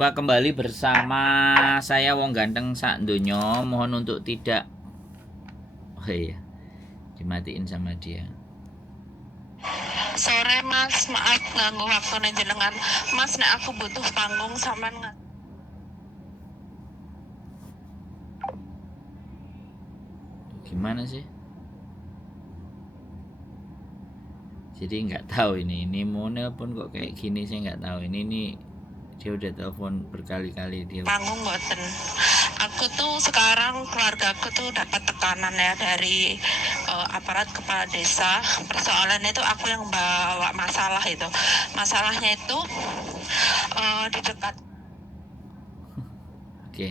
Kembali bersama saya Wong Ganteng sak donya. Mohon untuk tidak dimatiin sama dia. Sore Mas, maaf ganggu waktu jenengan. Mas, nek aku butuh panggung sampean Gimana sih? Jadi nggak tahu ini mau nelpon kok kayak gini, saya nggak tahu ini dia udah telepon berkali-kali dia. Panggung boten. Aku tuh sekarang keluargaku tuh dapat tekanan ya dari aparat kepala desa. Persoalan itu aku yang bawa masalah itu. Masalahnya itu di dekat. Oke.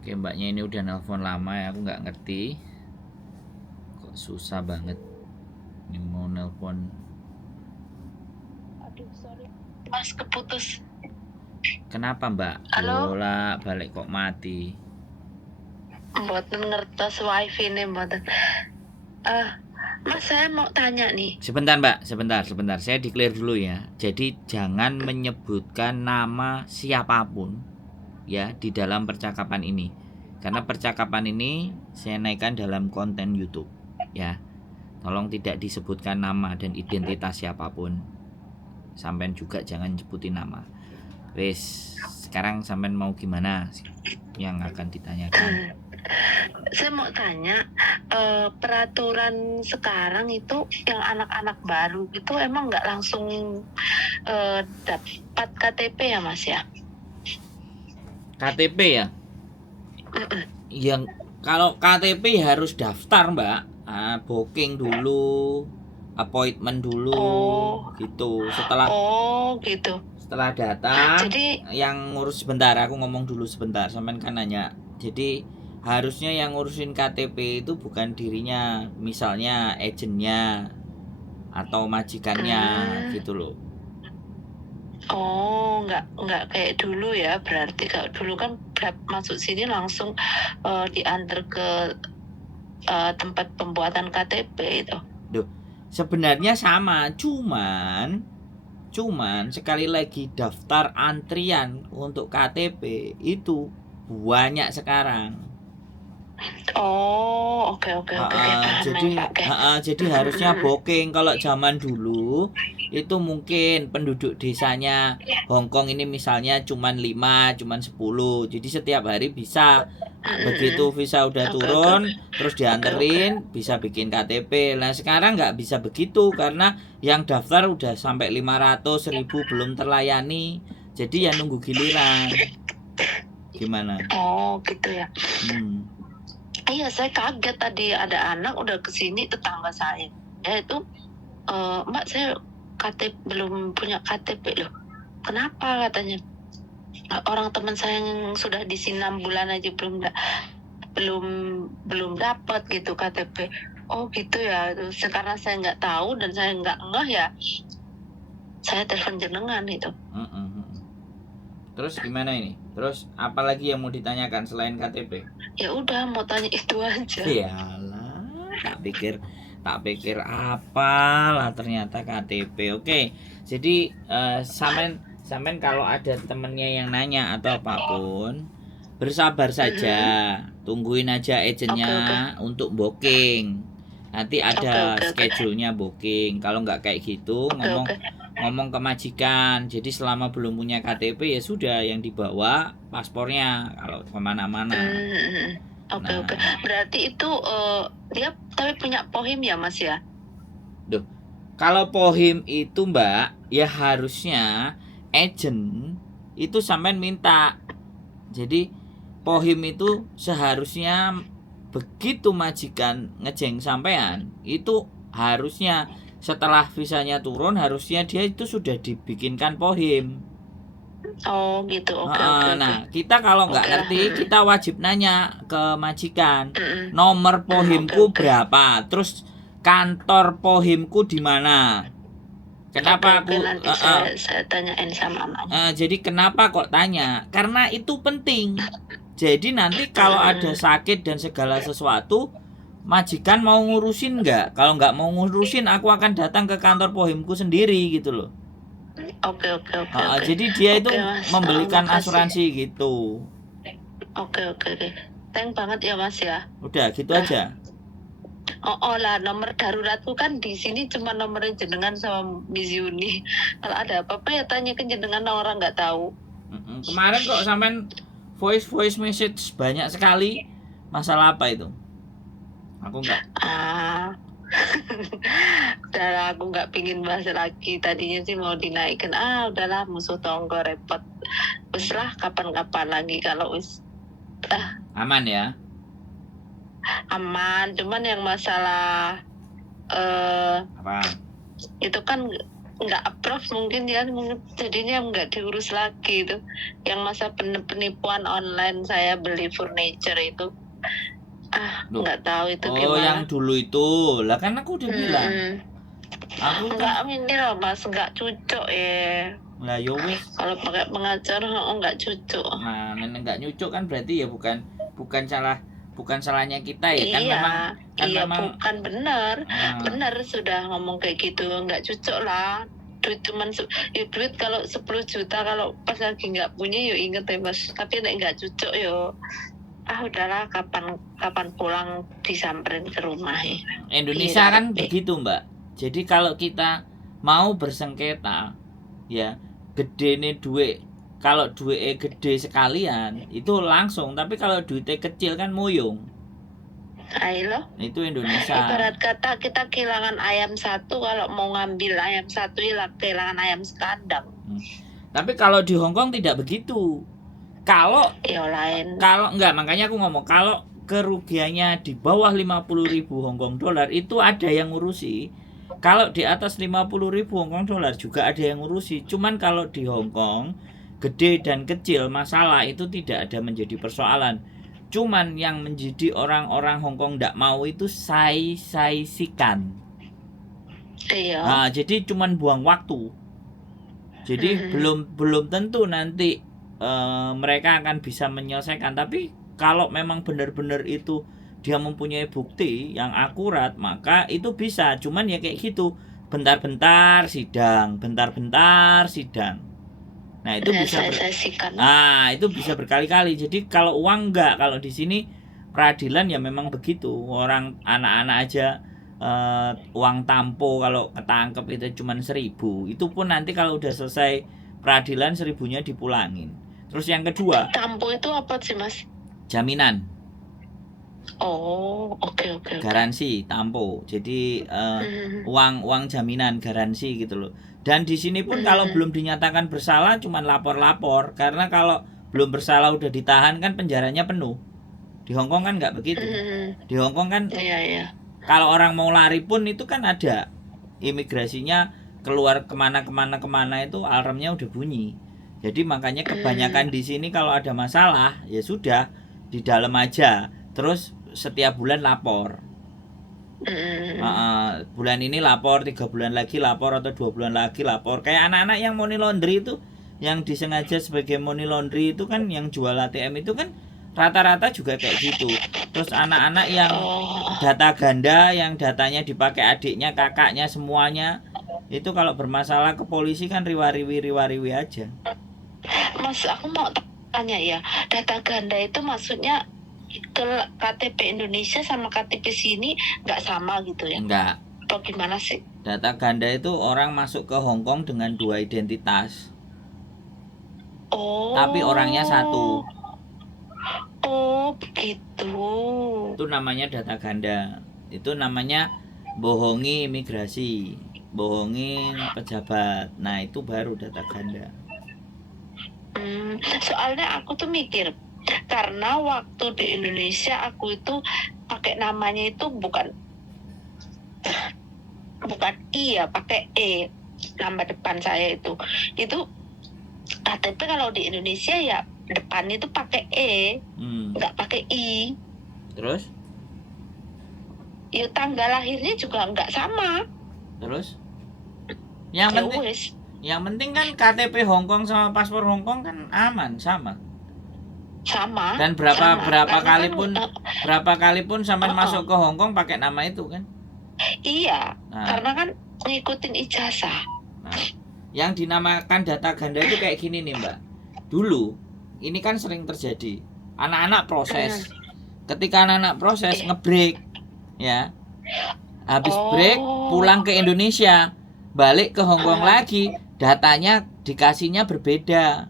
Oke, mbaknya ini udah nelpon lama ya, aku nggak ngerti. Kok susah banget. Ini mau nelpon. Aduh, sorry. Mas keputus. Kenapa mbak? Halo? Bola balik kok mati. Mboten ngertos wifi nih mboten. Mas, saya mau tanya nih. Sebentar mbak, sebentar. Saya declare dulu ya. Jadi jangan menyebutkan nama siapapun ya di dalam percakapan ini. Karena percakapan ini saya naikkan dalam konten YouTube ya. Tolong tidak disebutkan nama dan identitas siapapun. Sampean juga jangan nyebutin nama. Wes, sekarang sampean mau gimana yang akan ditanyakan? Saya mau tanya, peraturan sekarang itu yang anak-anak baru itu emang nggak langsung dapat KTP ya Mas ya? KTP ya? Yang kalau KTP harus daftar mbak, booking dulu, appointment dulu, gitu. Setelah datang, Jadi yang ngurus sebentar, aku ngomong dulu sebentar, sampean kan nanya. Jadi harusnya yang ngurusin KTP itu bukan dirinya, misalnya agennya atau majikannya, gitu loh. nggak kayak dulu ya, berarti kalau dulu kan masuk sini langsung diantar ke tempat pembuatan KTP itu. Duh, sebenarnya sama, cuman sekali lagi daftar antrian untuk KTP itu banyak sekarang. Oke. Jadi harusnya booking. Kalau zaman dulu itu mungkin penduduk desanya Hongkong ini misalnya cuman 5, cuman 10. Jadi setiap hari bisa. Begitu visa udah turun, terus dianterin, bisa bikin KTP. Nah sekarang nggak bisa begitu karena yang daftar udah sampai 500 ribu belum terlayani. Jadi ya nunggu giliran. Gimana? Gitu ya. Iya, saya kaget tadi ada anak udah kesini, tetangga saya itu, Mbak saya belum punya KTP loh. Kenapa katanya? Orang teman saya yang sudah di sini 6 bulan aja belum dapat gitu KTP. Oh gitu ya. Sekarang saya nggak tahu dan saya nggak ngeh ya. Saya telepon jenengan itu. Terus gimana ini? Terus apalagi yang mau ditanyakan selain KTP? Ya udah, mau tanya itu aja. Yalah, tak pikir apalah ternyata KTP. Oke. Jadi sampean kalau ada temennya yang nanya atau apapun, bersabar saja. Tungguin aja agennya untuk booking. Nanti ada schedule-nya booking. Kalau nggak kayak gitu, ngomong ke majikan. Jadi selama belum punya KTP ya sudah, yang dibawa paspornya kalau kemana-mana. Oke. Berarti itu dia tapi punya POHIM ya Mas ya? Duh, kalau POHIM itu mbak, ya harusnya agent itu sampean minta. Jadi POHIM itu seharusnya begitu majikan ngejeng sampean, itu harusnya setelah visanya turun harusnya dia itu sudah dibikinkan POHIM. Gitu. Nah, kita kalau nggak ngerti, kita wajib nanya ke majikan. Nomor POHIMku berapa? Terus kantor POHIMku di mana? Kenapa aku nanti saya tanyain sama mamanya. Jadi kenapa kok tanya? Karena itu penting. Jadi nanti kalau ada sakit dan segala sesuatu, majikan mau ngurusin nggak? Kalau nggak mau ngurusin, aku akan datang ke kantor Pohimku sendiri gitu loh. Oke. Jadi dia itu Oke, Mas. membelikan Makasih. asuransi gitu. Oke. Thank banget ya Mas ya. Udah gitu Nah. aja. Oh lah, nomor daruratku kan di sini cuma nomornya jenengan sama Miss Yuni. Kalau ada apa-apa ya tanya ke jenengan, orang nggak tahu. Kemarin kok sampean voice message banyak sekali. Masalah apa itu? Aku nggak. Udah, aku nggak pingin bahas lagi. Tadinya sih mau dinaikin. Udahlah, musuh tonggo repot. Wis lah, kapan-kapan lagi kalau wis. Aman ya? Aman. Cuman yang masalah Apa? itu kan nggak approve mungkin ya, jadinya nggak diurus lagi itu. Yang masa penipuan online saya beli furniture itu. Nggak tahu itu gimana. Yang dulu itu. Lah kan aku udah bilang. Aku nggak ini loh Mas, nggak cocok ya. Lah yo wis. Kalau pakai pengacara nggak cocok. Nah, nggak nyucuk kan berarti ya bukan salahnya kita ya kan, memang bukan benar. Benar sudah ngomong kayak gitu, nggak cocok lah. Duit cuman duit kalau 10 juta kalau pas lagi nggak punya yo inget ya Mas, tapi nggak cocok yo. Udahlah, kapan pulang disamperin ke rumah ya. Indonesia kan begitu Mbak. Jadi kalau kita mau bersengketa ya gede nih duit, kalau duitnya gede sekalian itu langsung, tapi kalau duitnya kecil kan moyong. Ayo. Itu Indonesia. Ibarat kata kita kehilangan ayam satu, kalau mau ngambil ayam satu ya kehilangan ayam sekandang. Tapi kalau di Hong Kong tidak begitu. Kalau lain. Kalau enggak, makanya aku ngomong kalau kerugiannya di bawah 50.000 Hong Kong dolar itu ada yang ngurusi. Kalau di atas 50.000 Hong Kong dolar juga ada yang ngurusi. Cuman kalau di Hong Kong gede dan kecil masalah itu tidak ada menjadi persoalan. Cuman yang menjadi orang-orang Hong Kong tidak mau itu sikan. Iya. Nah, jadi cuman buang waktu. Jadi belum tentu nanti mereka akan bisa menyelesaikan. Tapi kalau memang benar-benar itu dia mempunyai bukti yang akurat, maka itu bisa. Cuman ya kayak gitu, bentar-bentar sidang. Nah itu itu bisa berkali-kali. Jadi kalau uang enggak, kalau di sini peradilan ya memang begitu. Orang anak-anak aja uang tampo kalau ketangkep itu cuma 1.000. Itu pun nanti kalau udah selesai peradilan 1.000-nya dipulangin. Terus yang kedua, tampo itu apa sih Mas? Jaminan. Oke. Garansi tampo. Jadi uang jaminan garansi gitu loh. Dan di sini pun kalau belum dinyatakan bersalah cuman lapor-lapor, karena kalau belum bersalah udah ditahan kan penjaranya penuh. Di Hong Kong kan nggak begitu. Di Hong Kong kan kalau orang mau lari pun itu kan ada imigrasinya, keluar kemana itu alarmnya udah bunyi. Jadi makanya kebanyakan di sini kalau ada masalah ya sudah di dalam aja. Terus setiap bulan lapor. Bulan ini lapor, 3 bulan lagi lapor, atau 2 bulan lagi lapor. Kayak anak-anak yang money laundry itu, yang disengaja sebagai money laundry itu kan, yang jual ATM itu kan rata-rata juga kayak gitu. Terus anak-anak yang data ganda, yang datanya dipakai adiknya, kakaknya, semuanya itu kalau bermasalah ke polisi kan riwa-riwi aja. Mas, aku mau tanya ya, data ganda itu maksudnya ke KTP Indonesia sama KTP sini nggak sama gitu ya? Enggak. Atau gimana sih? Data ganda itu orang masuk ke Hong Kong dengan 2 identitas. Tapi orangnya satu. Begitu. Itu namanya data ganda. Itu namanya bohongi imigrasi, bohongin pejabat. Nah, itu baru data ganda. Soalnya aku tuh mikir, karena waktu di Indonesia aku itu pakai namanya itu bukan I ya, pakai E nama depan saya itu KTP kalau di Indonesia ya depan itu pakai E, nggak pakai I. Terus? Ya tanggal lahirnya juga nggak sama. Terus? Yang penting kan KTP Hong Kong sama paspor Hong Kong kan aman, sama. sama. Dan berapa Sama. berapa Karena kali kan, pun berapa kali pun sampean uh-uh. masuk ke Hong Kong pakai nama itu kan. Iya, Nah, karena kan ngikutin ijazah. nah, yang dinamakan data ganda itu kayak gini nih Mbak. Dulu ini kan sering terjadi. Anak-anak proses. Ketika anak-anak proses ngebreak, ya, habis break pulang ke Indonesia, balik ke Hong Kong lagi, datanya dikasihnya berbeda.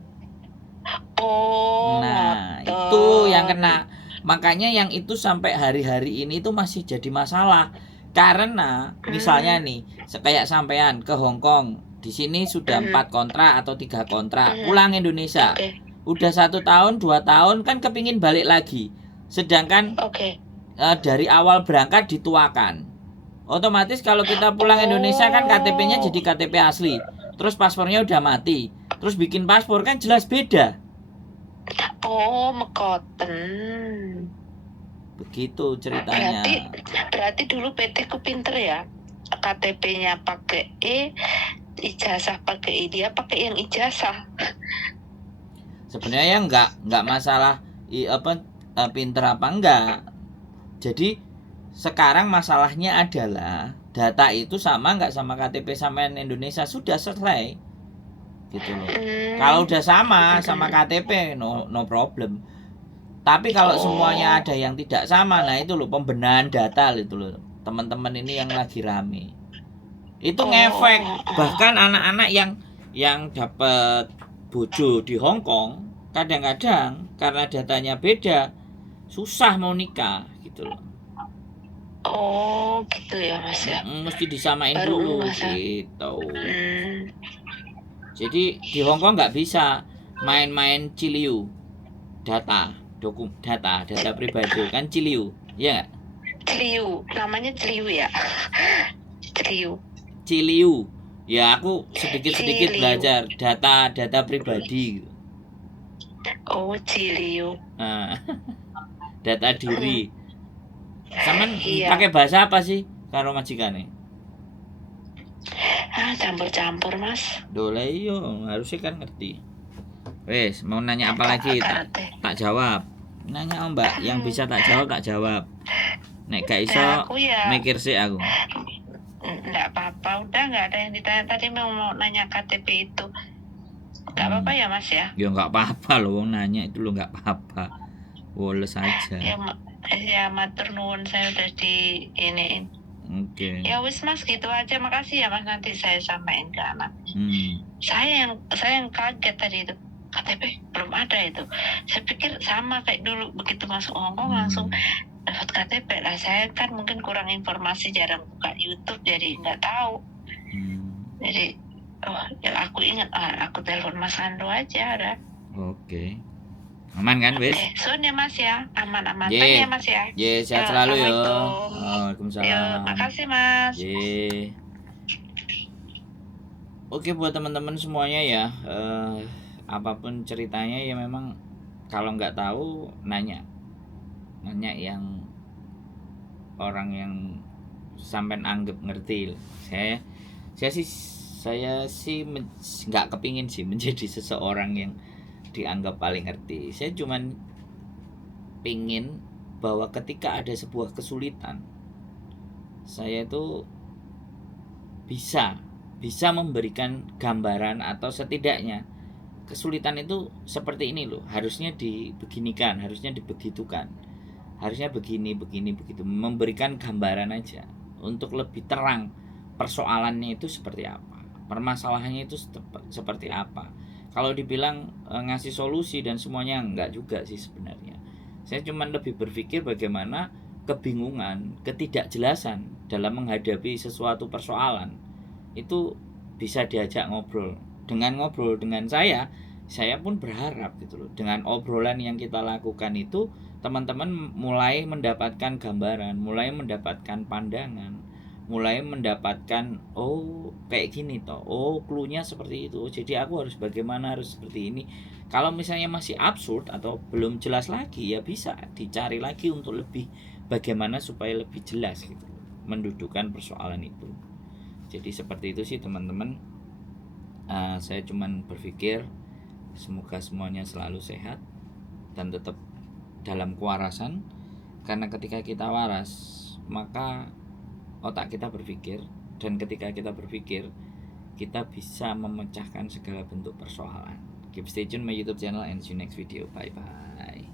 Nah, itu yang kena. Makanya yang itu sampai hari-hari ini itu masih jadi masalah. Karena misalnya nih, kayak sampean ke Hong Kong, di sini sudah 4 kontrak atau 3 kontrak, pulang Indonesia, udah 1 tahun 2 tahun kan kepingin balik lagi. Sedangkan dari awal berangkat dituakan. Otomatis kalau kita pulang Indonesia kan KTP-nya jadi KTP asli. Terus paspornya udah mati. Terus bikin paspor kan jelas beda. Mekoten. Begitu ceritanya. Berarti dulu PT ku pinter ya. KTP-nya pakai E, ijazah pakai E, dia pakai yang ijazah. Sebenarnya nggak masalah pinter apa enggak. Jadi sekarang masalahnya adalah data itu sama nggak sama KTP sampean Indonesia, sudah selesai gitu loh. Kalau udah sama KTP no problem. Tapi kalau semuanya ada yang tidak sama, nah itu loh pembenahan data itu loh teman-teman ini yang lagi rame. Itu ngefek. Bahkan anak-anak yang dapat bojo di Hong Kong kadang-kadang karena datanya beda susah mau nikah gitu loh. Gitu ya Mas ya. Mesti disamain dulu gitu. Jadi di Hong Kong nggak bisa main-main ciliu data pribadi kan ciliu, ya nggak? Ciliu, namanya ciliu ya. Ciliu. Ya aku sedikit belajar data pribadi. Ciliu. Nah, data diri. Saman pakai bahasa apa sih karo majikane? Campur-campur Mas. Dole yo, harusnya kan ngerti. Wes, mau nanya apa lagi tak jawab. Nanya Mbak, yang bisa tak jawab. Nek gak iso mikir sih aku. Enggak apa-apa, udah nggak ada yang ditanya tadi, mau nanya KTP itu. Enggak apa-apa ya Mas ya? Ya enggak apa-apa loh, nanya itu lo enggak apa-apa. Woles aja. Ya matur nuwun, saya udah di iniin. Oke. Ya wis Mas, gitu aja. Makasih ya Mas, nanti saya sampaikan ke anak. Saya yang kaget tadi itu, KTP belum ada itu. Saya pikir sama kayak dulu, begitu masuk Hong Kong langsung dapat KTP lah. Saya kan mungkin kurang informasi, jarang buka YouTube, jadi nggak tahu. Jadi ya aku ingat, aku telepon Mas Ando aja udah. Oke. Aman kan wis? Soon ya Mas ya, aman-aman ya Mas ya. Sehat selalu ya. Waalaikumsalam. Makasih Mas. Oke, buat teman-teman semuanya ya, apapun ceritanya ya memang kalau nggak tahu nanya yang orang yang sampean anggap ngerti. Saya sih nggak kepingin sih menjadi seseorang yang dianggap paling ngerti. Saya cuman pingin bahwa ketika ada sebuah kesulitan, saya itu bisa memberikan gambaran atau setidaknya kesulitan itu seperti ini loh, harusnya dibeginikan, harusnya dibegitukan, harusnya begini begitu, memberikan gambaran aja untuk lebih terang persoalannya itu seperti apa, permasalahannya itu seperti apa. Kalau dibilang ngasih solusi dan semuanya enggak juga sih sebenarnya. Saya cuma lebih berpikir bagaimana kebingungan, ketidakjelasan dalam menghadapi sesuatu persoalan itu bisa diajak ngobrol. Dengan ngobrol dengan saya pun berharap gitu loh, dengan obrolan yang kita lakukan itu teman-teman mulai mendapatkan gambaran, mulai mendapatkan pandangan, mulai mendapatkan kayak gini toh, clue-nya seperti itu. Jadi aku harus bagaimana, harus seperti ini. Kalau misalnya masih absurd atau belum jelas lagi, ya bisa dicari lagi untuk lebih bagaimana supaya lebih jelas gitu mendudukan persoalan itu. Jadi seperti itu sih teman-teman. Saya cuman berpikir semoga semuanya selalu sehat, dan tetap dalam kewarasan, karena ketika kita waras maka otak kita berpikir, dan ketika kita berpikir kita bisa memecahkan segala bentuk persoalan. Keep stay tune my YouTube channel and see you next video. Bye bye.